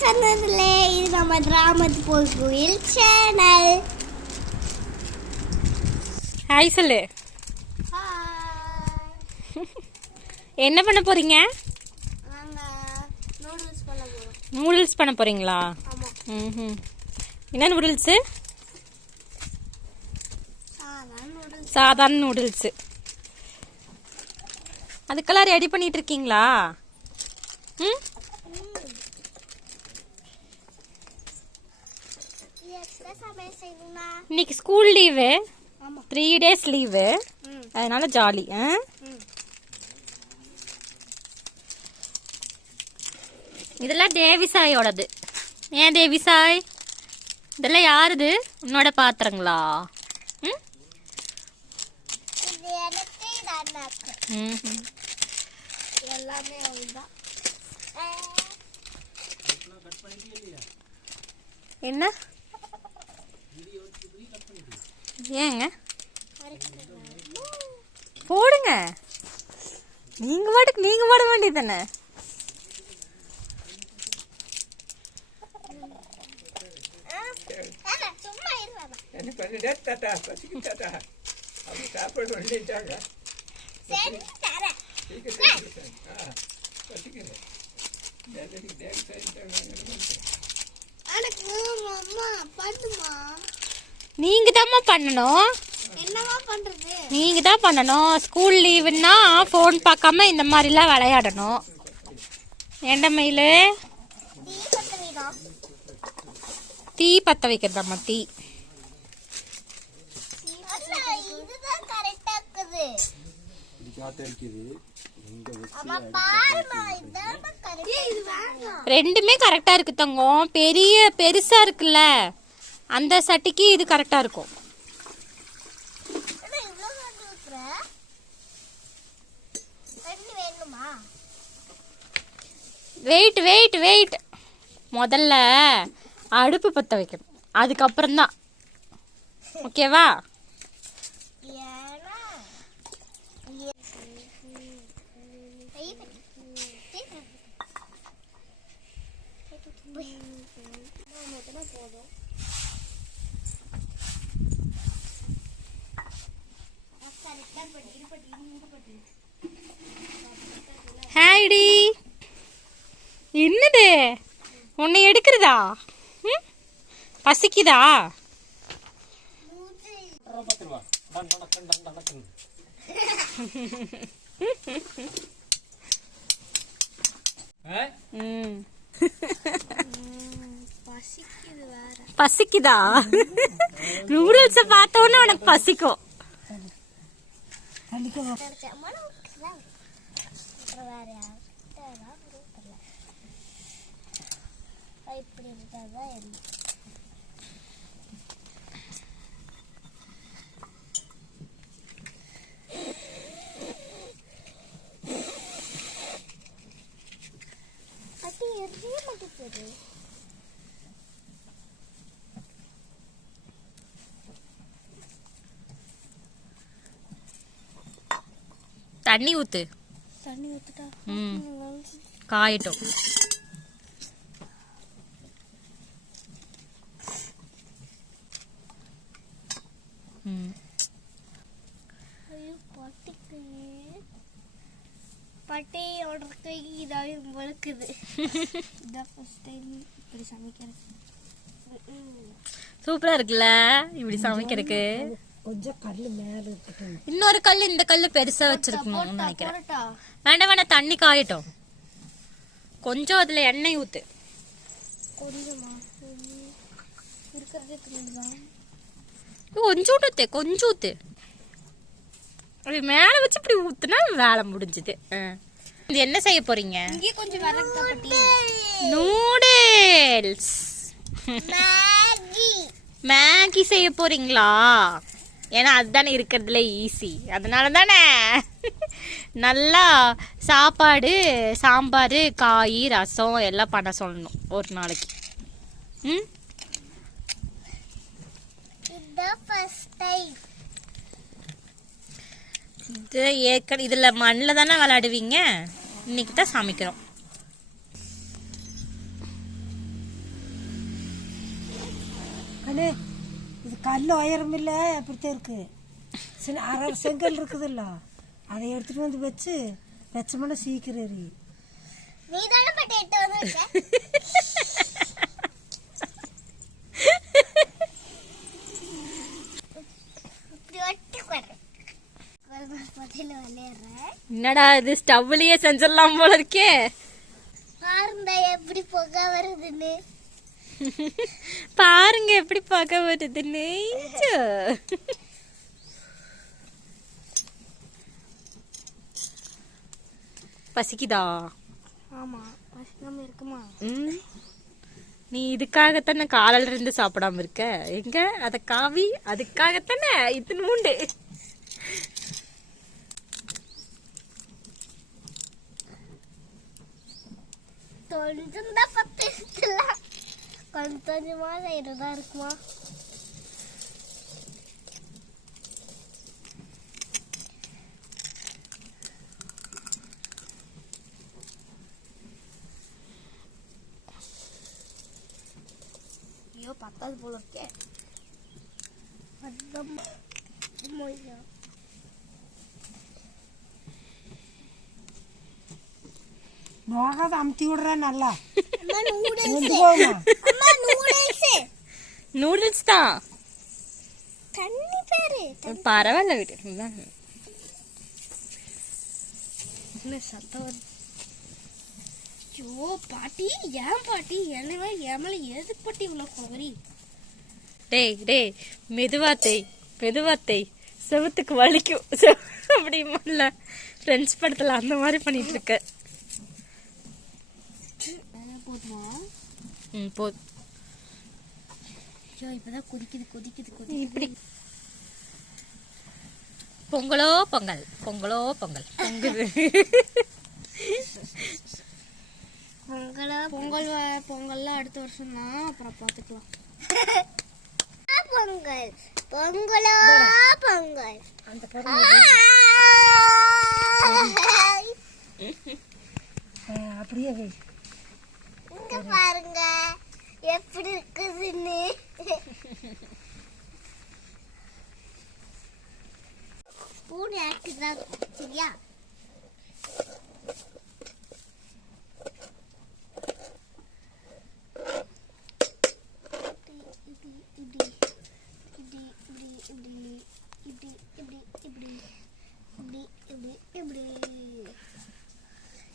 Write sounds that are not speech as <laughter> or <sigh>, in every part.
சொன்னதுலே இது நம்ம கிராமத்து கோயில் சேனல் ஹாய் சொல்லு. என்ன பண்ண போறீங்க? நூடுல்ஸ் பண்ண போறீங்களா? ம் என்ன நூடுல்ஸு சாதாரண நூடுல்ஸ் சாதாரண நூடுல்ஸு அதுக்கெல்லாம் ரெடி பண்ணிட்டு இருக்கீங்களா? ம்? இன்னைக்கு school leave three days leave அதனால ஜாலி ஆ? இதெல்லாம் தேவிசாயோடது ஏன் தேவிசாய் இதெல்லாம் யாருது? உன்னோட பாத்திரங்களா? ம் இது எனக்கு இது அண்ணாக்கு ம்ஹும். எல்லாமே அவ்வளோதான் என்ன ஏங்க? போடுங்க. நீங்க பாட்டுக்கு நீங்க போட வேண்டியது தானே சாப்பாடு வந்துட்டாங்க சரி தரேன் சீக்கிரம் சீக்கிரம். ஆ பசிக்கிறேன் டேடி டேடி சரிட்டாங்க எனக்கு அம்மா பண்ணுமா நீங்க தாம்மா பண்ணணும் என்னவா பண்றது நீங்க தான் பண்ணணும் ஸ்கூல் லீவுன்னா ஃபோன் பார்க்காம இந்த மாதிரிலாம் விளையாடணும் ஏண்ட மயில் டீ பற்ற வைக்கிறதாம்மா கரெக்டா வேண்டாம். ரெண்டுமே கரெக்டாக இருக்கு தங்கம். பெரிய பெருசாக இருக்குல்ல. அந்த சட்டிக்கு இது கரெக்டாக இருக்கும் வெயிட் வெயிட் வெயிட் முதல்ல அடுப்பு பற்ற வைக்கணும் அதுக்கப்புறம் தான் ஓகேவா போதும் ஹாய்டி. என்னது? உன்னை எடுக்கிறதா? பசிக்குதா? பசிக்குது நூடுல்ஸை பார்த்தோன்னே உனக்கு பசிக்கும். இப்படி இருந்தாதான் என்ன? தண்ணி ஊத்து. தண்ணி ஊத்துட்டா? ம். காயட்டும். ம். பட்டையோட கை இதாகி வளர்க்குது <laughs> இதான் ஃபர்ஸ்ட் டைம் இப்படி சமைக்கிறது சூப்பரா இருக்குல்ல இப்படி சமைக்கிறதுக்கு. கொஞ்சம் கல் மேல இருக்கட்டும் இன்னொரு கல் இந்த கல் பெருசா வச்சிருக்கணும்னு நினைக்கிறேன். வேண்டாம் வேண்டாம் தண்ணி காயட்டும். கொஞ்சம் அதுல எண்ணெய் ஊத்து. கொஞ்சமா ஊத்து கொஞ்சம் ஊத்து. அப்படி மேல வச்சு இப்படி ஊத்துனா வேலை முடிஞ்சுது. ஆ. இது என்ன செய்ய போறீங்க? நூடுல்ஸ். மேகி. மேகி செய்ய போறீங்களா? ஏன்னா அதுதானே இருக்கிறதுல ஈஸி அதனால தானே நல்லா சாப்பாடு சாம்பார் காய் ரசம் எல்லாம் பண்ண சொல்லணும் ஒரு நாளைக்கு. ம்? இது ஏற்கனவே இதில் மண்ணில் தானே விளாடுவீங்க இன்னைக்கு தான் சமைக்கிறோம். அண்ணே கல் உயரமில்ல அப்படித்தான் இருக்கு. சில அரை செங்கல் இருக்குதுல்ல அதை எடுத்துட்டு வந்து வச்சு வெச்சமான சீக்கிரம் எரி என்னடா இது ஸ்டவ்லயே செஞ்சிடலாம் போல இருக்கே. பாருந்தா எப்படி புகை வருதுன்னு. பாருங்க எப்படி பார்க்க வருதுன்னு ஐயோ. பசிக்குதா? ஆமா பசிக்காம இருக்குமா? நீ இதுக்காகத்தானே காலையில இருந்து சாப்பிடாம இருக்க? எங்க? அத காவி அதுக்காகத்தானே? இத்தனை உண்டு கொஞ்சம் தான் பத்து கொஞ்சம் கொஞ்சமாக இருக்குமா? ஐயோ பத்தாது போல இருக்கேன் நோகாத அமுத்தி விடுறேன் நல்லா. நூடுல்ஸ் தான்? தண்ணி பேரு பரவாயில்ல விட்டு என்ன சத்தம் வருது? ஐயோ பாட்டி ஏன் பாட்டி? என்னவா என் மேல எதுக்கு பாட்டி இவ்வளவு குமரி டேய் டேய் மெதுவா தேய் மெதுவா தேய். செவத்துக்கு வலிக்கும் செவ- அப்படி பண்ணல ஃப்ரெண்ட்ஸ் படத்துல அந்த மாதிரி பண்ணிட்டு இருக்க. போதுமா? ம் போதும் ஐயோ இப்பதான் கொதிக்குது கொதிக்குது கொதிக்குது இப்படி. பொங்கலோ பொங்கல். பொங்கலோ பொங்கல். பொங்குது. பொங்கலா பொங்கல் வ- பொங்கல்லாம் அடுத்த வருஷம் தான். அப்புறம் பாத்துக்கலாம் பொங்கல். பொங்கலோ பொங்கல். அந்த அப்படியே பாருங்க. எப்படி இருக்குதுன்னு பூனை இருக்குதான் சரியா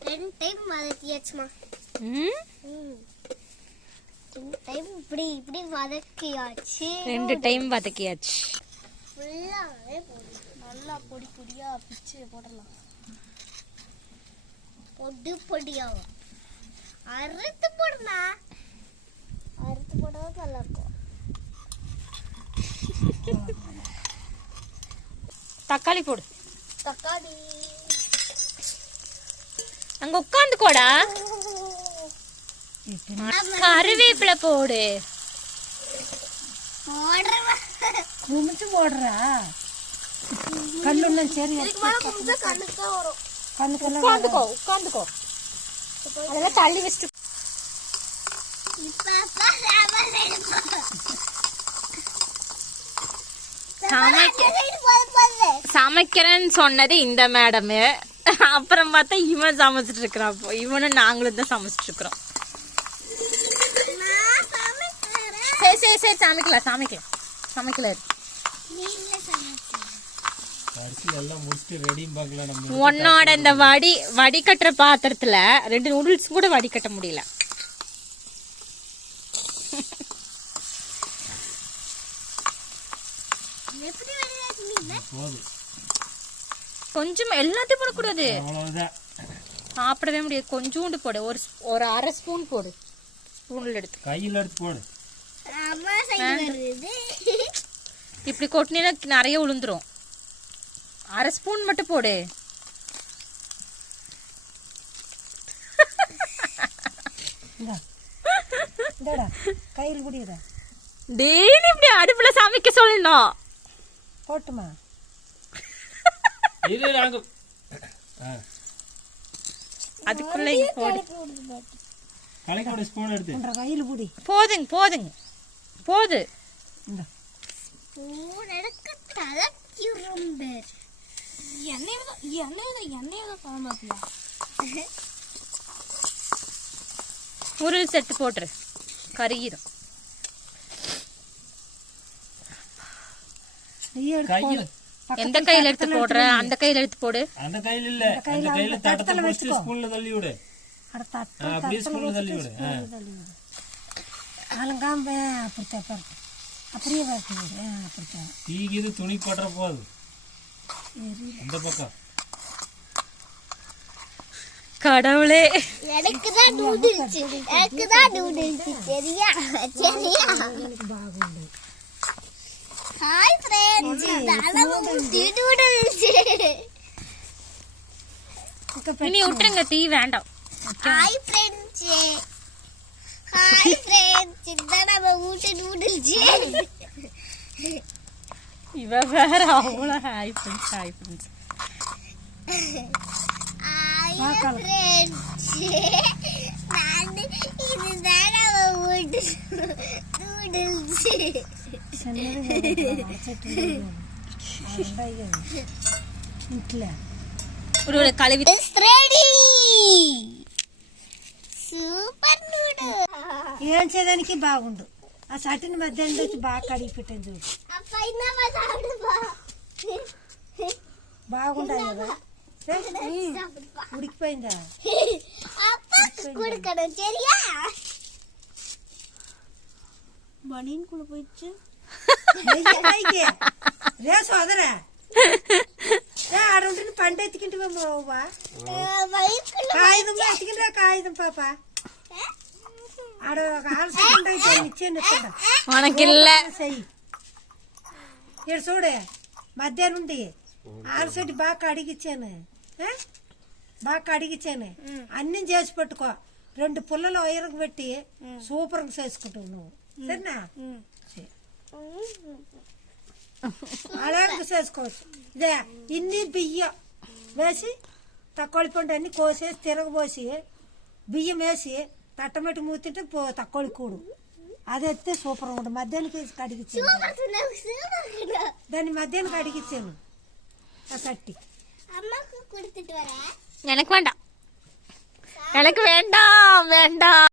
ரெண்டு டைம் மதத்தியாச்சுமா ம் ரெண்டு டைம் இப்படி இப்படி வதக்கியாச்சு. ரெண்டு டைம் வதக்கியாச்சு. ஃபுல்லாகவே நல்லா பொடி பொடியா பிச்சு போடலாம். பொடி பொடியா அறுத்து போடுனா அறுத்து போட்டாதான் நல்லா இருக்கும் தக்காளி போடு. தக்காளி. அங்க உட்காந்துக்கோடா. கருவேப்பிலை போடு. போடுறவா. குமிச்சு போடுறா. கல்லுன்னு சரி உட்காந்துக்கோ உட்காந்துக்கோ. அதெல்லாம் தள்ளி வச்சுட்டு சமைக்கிறேன்னு சொன்னது இந்த மேடமு அப்புறம் பார்த்தா இவன் சமைச்சிட்டு இருக்கிறான் இவனும் நாங்களும் தான் சமைச்சிட்டு இருக்கிறோம் நான் சமைக்கிறேன் சரி சரி சரி சமைக்கலாம் சமைக்கலாம் சமைக்கல. இரு. நீங்களே சமைச்சு கடைசியில் எல்லாம் முடிச்சுட்டு ரெடியும் பார்க்கலாம் நம்ம உன்னோட இந்த வடி வடிகட்டுற பாத்திரத்துல ரெண்டு நூடுல்ஸ் கூட வடிகட்ட முடியல. எப்படி வெளியாச்சுனீங்க போதும். கொஞ்சம் எல்லாத்தையும் போடக்கூடாது. சாப்பிடவே முடியாது. கொஞ்சோண்டு போடு. ஒரு ஒரு அரை ஸ்பூன் போடு. ஸ்பூன்ல எடுத்து. கையில் எடுத்து போடு. இப்படி கொட்டினா நிறைய உளுந்துரும். அரை ஸ்பூன் மட்டும் போடு. கையில் குடியுதா டெய்லி இப்படி அடுப்புல சமைக்க சொல்லணும் போட்டுமா? அதுக்குள்ள போடு. கலைக்கோட ஸ்பூன் எடுத்து. கையில் குடி. போதுங்க போதுங்க. போது. உருள் செட்டு போட்டுரு. கருகிடும் எந்த கையில எடுத்து போடுற? அந்த கையில எடுத்து போடு. அந்த கையில இல்ல. அந்த கையில தட்டத்துல வச்சு ஸ்பூன்ல தள்ளி விடு. அப்படியே ஸ்பூன்ல தள்ளி விடு. அலங்காம அப்படித்தான் பாரு அப்படியே ஆ, அப்படித்தான். தீக்குது துணி படுற போது. அந்த பக்கம். கடவுளே. எனக்கு தான் நூடுல்ஸ் எனக்கு தான் நூடுல்ஸ் சரியா? சரியா? Hi friends noodles. இனி விட்டுருங்க தீ வேண்டாம். ஹாய் ஃப்ரெண்ட்ஸ் ஹாய் ஃப்ரெண்ட்ஸ் இதுதான் நம்ம ஊட்ட நூடுல்ஸ் இவ வேற அவள hi friends hi friends hi friends நான் இதுதான் நம்ம ஊட்ட நூடுல்ஸ் ஒரு கழுவி సూపర్ నూడు. ఏం చేయడానికి బాగుండు. ఆ సటిన్ మధ్య వచ్చి బాగా కడిగి పెట్టాను చూడు. బాగుండాలి కదా. ఉడికిపోయిందా? బనీన్ కూడా రే సోదరా. ఆడుంటున్న పంట ఎత్తుకుంటే బాబా ఆయుధం అతికిన ఒక పాప. ఆడ ఒక ఆలస్యం ఇచ్చేయండి మనకిల్ల చెయ్యి. ఇక్కడ చూడు మధ్యాహ్నం ఉంది ఆలసటి బాగా కడిగిచ్చాను. బాగా కడిగిచ్చాను. అన్ని చేసి పెట్టుకో. రెండు పుల్లలు ఐరకు పెట్టి సూపర్గా చేసుకుంటావు నువ్వు. సరేనా? అలాగే చేసుకోవచ్చు ఇదే ఇన్ని బియ్యం. వేసి తక్కువ పండు అన్ని కోసేసి తిరగబోసి బియ్యం వేసి తట్టమెట్టి మూతింటే పో తక్కువ కూడు అది ఎత్తే సూపర్ ఉంటుంది మధ్యాహ్నం వేసి కడిగిచ్చాను దాన్ని మధ్యాహ్నం కడిగిచ్చాను ఆ కట్టి அம்மாக்கு கொடுத்துட்டு வரேன் எனக்கு வேண்டாம் எனக்கு வேண்டாம் வேண்டாம்